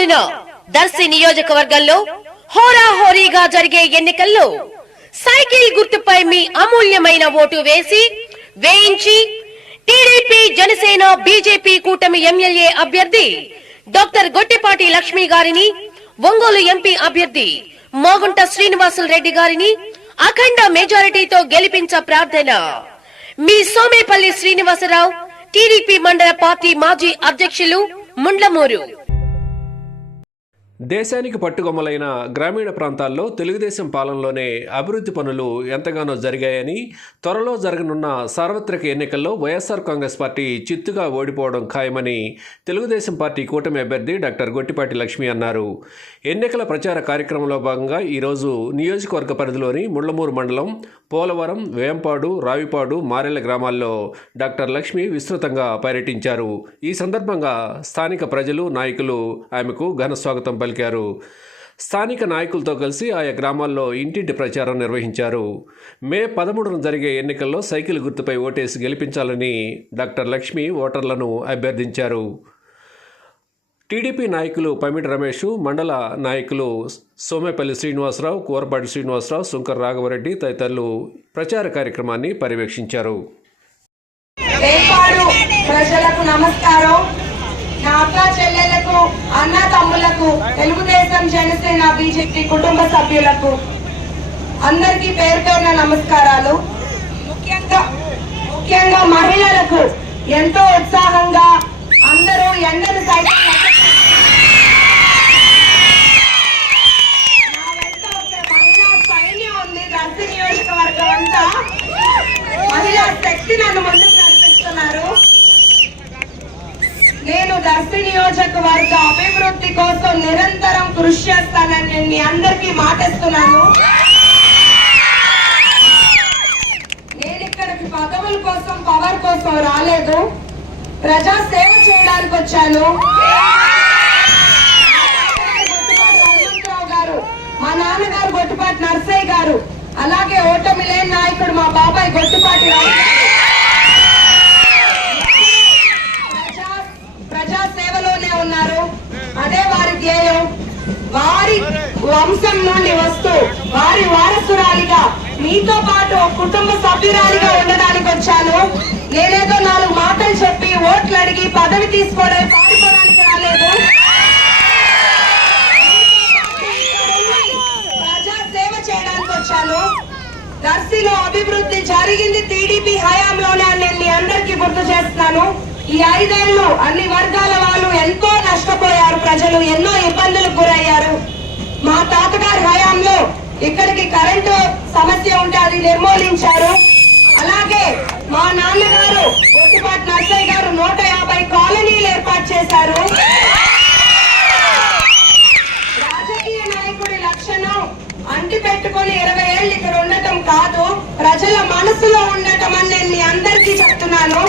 13న దర్శి నియోజకవర్గంలో హోరాహోరీగా జరిగే ఎన్నికల్లో సైకిల్ గుర్తుపై మీ అమూల్యమైన ఓటు వేయించి టీడీపీ, జనసేన, బీజేపీ కూటమి ఎమ్మెల్యే అభ్యర్థి డాక్టర్ గొట్టిపాటి లక్ష్మి గారిని, ఒంగోలు ఎంపీ అభ్యర్థి మాగుంట శ్రీనివాసులు రెడ్డి గారిని అఖండ మెజారిటీతో గెలిపించ ప్రార్థన. మీ సోమేపల్లి శ్రీనివాసరావు, టీడీపీ మండల పార్టీ మాజీ అధ్యక్షులు, ముండ్లమూరు. దేశానికి పట్టుకొమ్మలైన గ్రామీణ ప్రాంతాల్లో తెలుగుదేశం పాలనలోనే అభివృద్ధి పనులు ఎంతగానో జరిగాయని, త్వరలో జరగనున్న సార్వత్రిక ఎన్నికల్లో వైఎస్ఆర్ కాంగ్రెస్ పార్టీ చిత్తుగా ఓడిపోవడం ఖాయమని తెలుగుదేశం పార్టీ కూటమి అభ్యర్థి డాక్టర్ గొట్టిపాటి లక్ష్మి అన్నారు. ఎన్నికల ప్రచార కార్యక్రమంలో భాగంగా ఈరోజు నియోజకవర్గ పరిధిలోని ముండ్లమూరు మండలం, పోలవరం, వేంపాడు, రావిపాడు, మారెళ్ల గ్రామాల్లో డాక్టర్ లక్ష్మి విస్తృతంగా పర్యటించారు. ఈ సందర్భంగా స్థానిక ప్రజలు, నాయకులు ఆమెకు ఘన స్వాగతం పలికారు. స్థానిక నాయకులతో కలిసి ఆయా గ్రామాల్లో ఇంటింటి ప్రచారం నిర్వహించారు. మే 13న జరిగే ఎన్నికల్లో సైకిల్ గుర్తుపై ఓటేసి గెలిపించాలని డాక్టర్ లక్ష్మి ఓటర్లను అభ్యర్థించారు. టీడీపీ నాయకులు పమిడి రమేష్, మండల నాయకులు సోమేపల్లి శ్రీనివాసరావు, కూరపాటి శ్రీనివాసరావు, శంకర్ రాఘవరెడ్డి తదితరులు ప్రచార కార్యక్రమాన్ని పర్యవేక్షించారు. ప్రజలకు నమస్కారం. నా అక్క చెల్లెలకు, అన్న తమ్ములకు, తెలుగుదేశం, జనసేన, బీజేపీ కుటుంబ సభ్యులకు అందరికీ పేరు పేరున నమస్కారాలు. ముఖ్యంగా మహిళలకు ఎంతో ఉత్సాహంగా అందరూ ఎండను సైతం నియోజకవర్గం అంతా మహిళా శక్తి నన్ను ముందుకు నడిపిస్తున్నారు. నేను దర్శి నియోజకవర్గ అభివృద్ధి కోసం నిరంతరం కృషి చేస్తానని నేను మీ అందరికీ మాటిస్తున్నాను. నేను ఇక్కడికి పదవుల కోసం, పవర్ కోసం రాలేదు, ప్రజా సేవ చేయడానికి వచ్చాను. గారు, మా నాన్నగారు గొట్టిపాటి నర్సయ్య గారు, అలాగే ఓటమి లేని నాయకుడు మా బాబాయ్ గొట్టిపాటి ప్రజా సేవలోనే ఉన్నారు. అదే వారి ధ్యేయం. వారి వంశం నుండి వస్తూ వారి వారసురాలిగా మీతో పాటు కుటుంబ సభ్యురాలిగా ఉండడానికి వచ్చాను. నేనేదో 4 మాటలు చెప్పి ఓట్లు అడిగి పదవి తీసుకోవడానికి, పారిపోవడానికి రాలేదు. ప్రజా సేవ చేయడానికి వచ్చాను. దర్శిలో అభివృద్ధి జరిగింది టీడీపీ హయాంలోనే అని నేను మీ అందరికీ గుర్తు చేస్తున్నాను. ఈ 5 ఏళ్లు అన్ని వర్గాల వాళ్ళు ఎంతో నష్టపోయారు. ప్రజలు ఎన్నో ఇబ్బందులకు గురయ్యారు. మా తాతగారి హయాంలో ఇక్కడికి కరెంటు సమస్య ఉంటే అది నిర్మూలించారు. అలాగే మా నాన్నగారు గొట్టిపాటి నర్సయ్య గారు 150 కాలనీలు ఏర్పాటు చేశారు. రాజకీయ నాయకుడి లక్షణం అంటి పెట్టుకుని 20 ఏళ్ళు ఇక్కడ ఉండటం కాదు, ప్రజల మనసులో ఉండటం అని నేను మీ అందరికీ చెప్తున్నాను.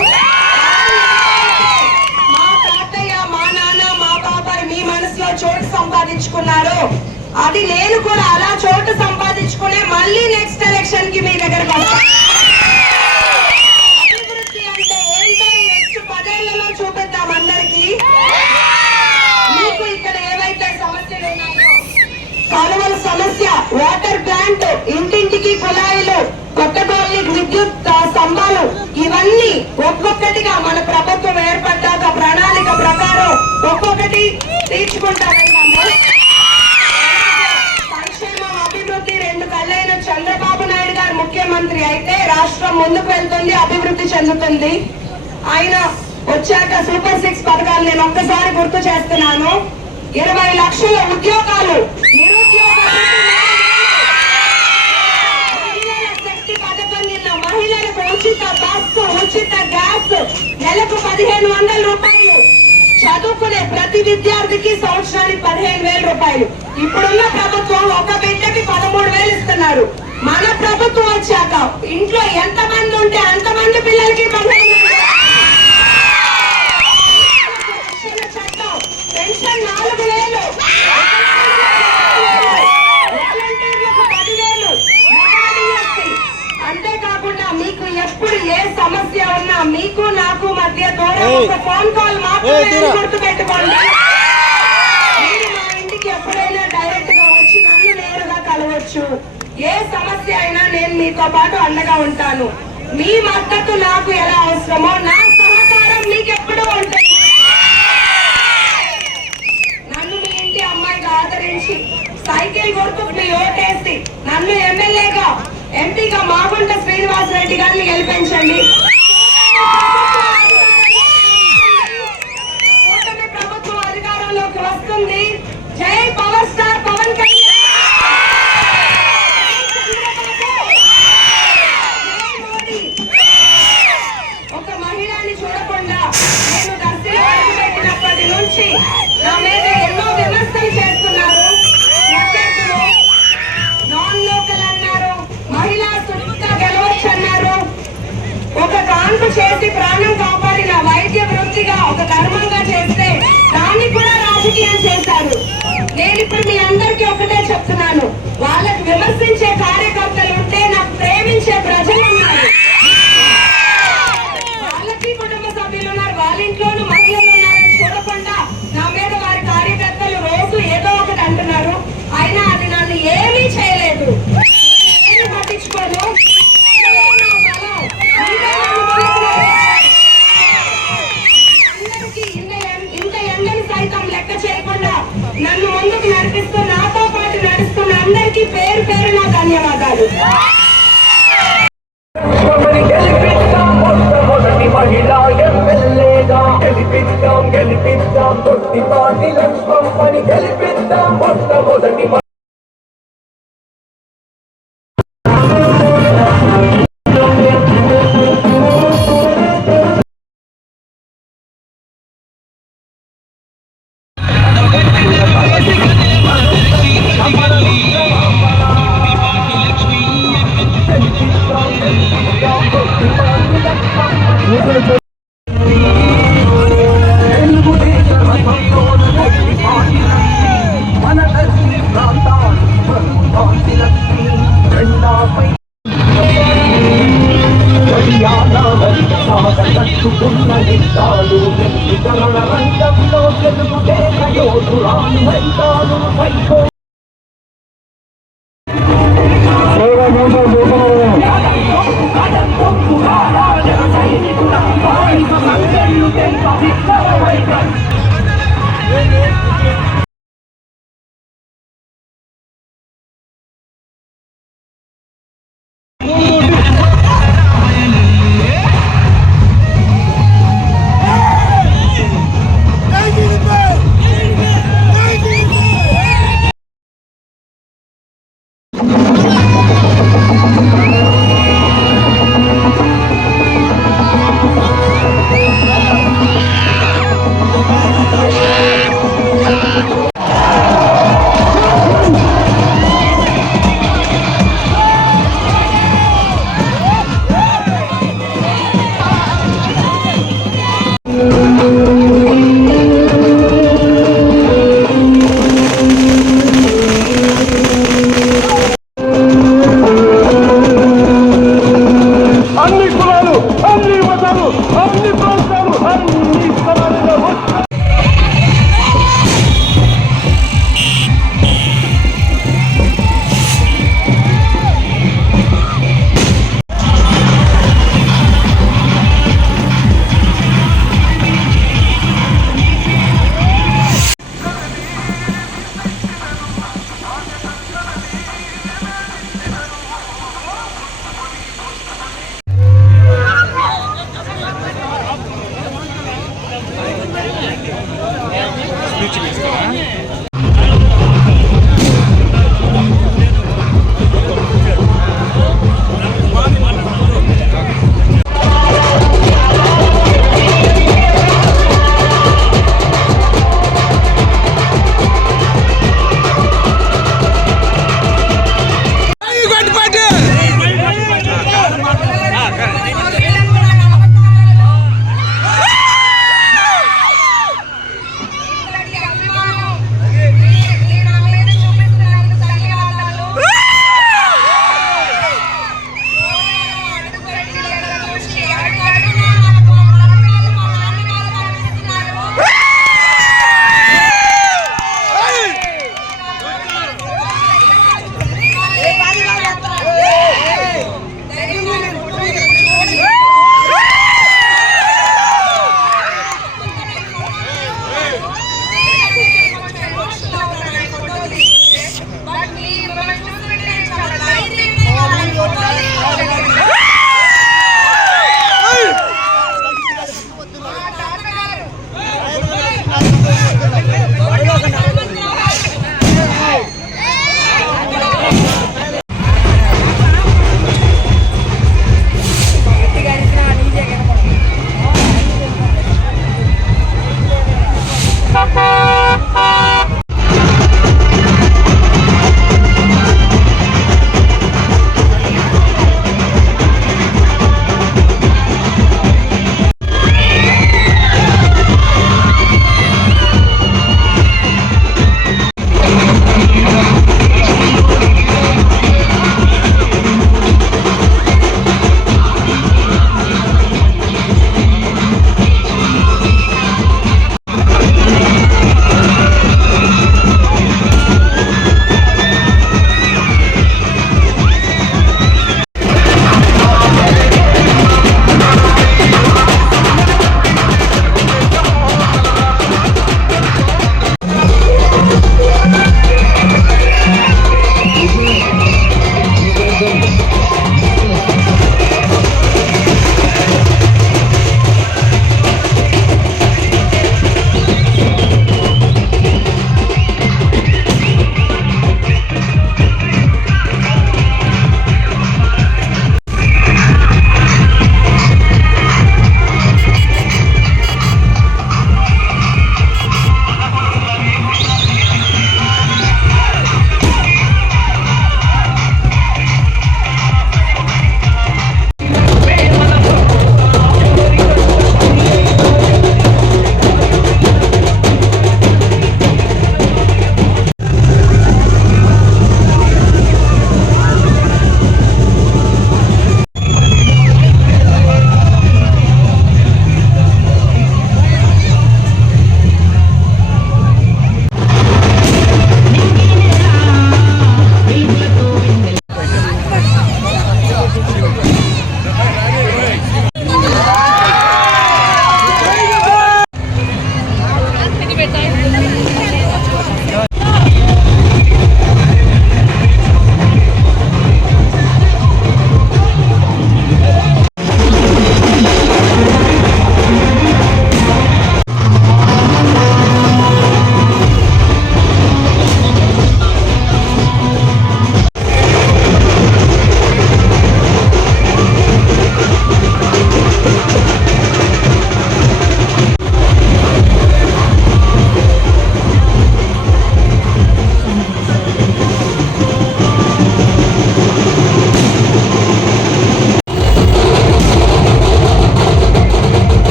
మా తాతయ్య, మా నాన్న, మా బాబాయ్ మీ మనసులో చోటు సంపాదించుకున్నారు. అది నేను కూడా అలా చోటు సంపాదించుకునే మళ్ళీ నెక్స్ట్ ఎలక్షన్ కి మీ దగ్గరకు వస్తాను. అభివృద్ధి అంటే ఏంటో నెక్స్ట్ 10 ఏళ్లలో చూపిద్దాం అందరికి. మీకు ఇక్కడ ఏవైతే సమస్యలు ఉన్నాయో, కాలువల సమస్య, వాటర్ ప్లాంట్, ఇంటింటికి కుళాయిలు, కొత్త కాలనీకి విద్యుత్ స్తంభాలు, ఇవన్నీ ఒక్కొక్కటిగా మన ప్రభుత్వం ఏర్పడ్డాక ప్రణాళిక ప్రకారం ఒక్కొక్కటి తీర్చుకుంటామన్నాము. సంక్షేమం, అభివృద్ధి 2 కళ్ళైన చంద్రబాబు నాయుడు గారు ముఖ్యమంత్రి అయితే రాష్ట్రం ముందుకు వెళ్తుంది, అభివృద్ధి చెందుతుంది. ఆయన వచ్చాక సూపర్ 6 పథకాలు నేను ఒక్కసారి గుర్తు చేస్తున్నాను. 20 లక్షల ఉద్యోగాలు, శక్తి పథకం కింద మహిళలకు ఉచిత బస్సు, ఉచిత గ్యాస్, నెలకు 1500 రూపాయలు, చదువుకునే ప్రతి విద్యార్థికి సంవత్సరానికి 15,000 రూపాయలు. ఇప్పుడున్న ప్రభుత్వం ఒక బిడ్డకి 13,000 ఇస్తున్నారు. మన ప్రభుత్వం వచ్చాక ఇంట్లో ఎంతమంది ఉంటే అంతమంది పిల్లలకి 15,000. చట్టం, పెన్షన్ 4,000, వాలంటీర్లకు 10,000, అంతేకాకుండా మీకు ఎప్పుడు ఏ సమస్య ఉన్నా మీకు నాకు మధ్య దూరం ఒక ఫోన్ కాల్ మాత్రమే గుర్తు పెట్టుకోండి. మీరు మీతో పాటు అండగా ఉంటాను. మీ మద్దతు నాకు ఎలా అవసరమో నా సహకారం మీకెప్పుడూ ఉంటుంది. నన్ను మీ ఇంటి అమ్మాయిగా ఆదరించి సైకిల్ గుర్తుకు మీ ఓటేసి నన్ను ఎమ్మెల్యేగా ఎంపీగా మాగుంట శ్రీనివాసరెడ్డి గారిని గెలిపించండి. కూటమి ప్రభుత్వం అధికారంలోకి వస్తుంది. జై పవర్ స్టార్ పవన్ కళ్యాణ్. ఒక మహిళని చూడకుండా నేను దర్శనం అడుగుపెట్టినప్పటి నుంచి నా మీద ఎన్నో విమర్శలు చేస్తున్నారు. ప్రత్యర్థులు నాన్ లోకల్ అన్నారు, మహిళా సులువుగా గెలవచ్చు అన్నారు. ఒక కాన్పు చేసి ప్రాణం కాపాడిన వైద్య వృత్తిగా ఒక ధర్మంగా చేస్తే దాన్ని కూడా రాజకీయం చేశారు. నేను ఇప్పుడు మీ అందరికీ ఒకటే చెప్తున్నాను, వాళ్ళకి విమర్శించే కార్యకర్తలు ఉంటే నాకు ప్రేమించే ప్రజలు ఉన్నారు. వాళ్ళకి కుటుంబ సభ్యులు ఉన్నారు, వాళ్ళ ఇంట్లోనూ మహిళలు ఉన్నారని చూడకుండా నా మీద వారి కార్యకర్తలు రోజు ఏదో ఒకటి అంటున్నారు. అయినా అది నన్ను ఏమీ చేయలేదు, ఏమీ పట్టించుకోను. అందరికీ ఇంత ఎండని సైతం లెక్క చేయకుండా నన్ను ముందుకు నడిపిస్తూ నాతో పాటు నడుస్తున్న అందరికీ పేరు పేరున ధన్యవాదాలు.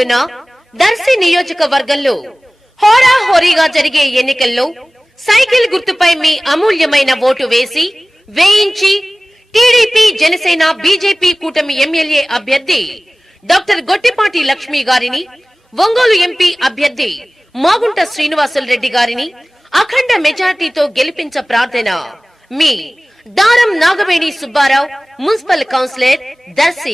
23న దర్శి నియోజకవర్గంలో హోరాహోరీగా జరిగే ఎన్నికల్లో సైకిల్ గుర్తుపై మీ అమూల్యమైన ఓటు వేయించి టీడీపీ జనసేన బీజేపీ కూటమి ఎమ్మెల్యే అభ్యర్థి డాక్టర్ గొట్టిపాటి లక్ష్మి గారిని, ఒంగోలు ఎంపీ అభ్యర్థి మాగుంట శ్రీనివాసులరెడ్డి గారిని అఖండ మెజార్టీతో గెలిపించ ప్రార్థన. మీ దారం నాగవేణి సుబ్బారావు, మున్సిపల్ కౌన్సిలర్, దర్శి.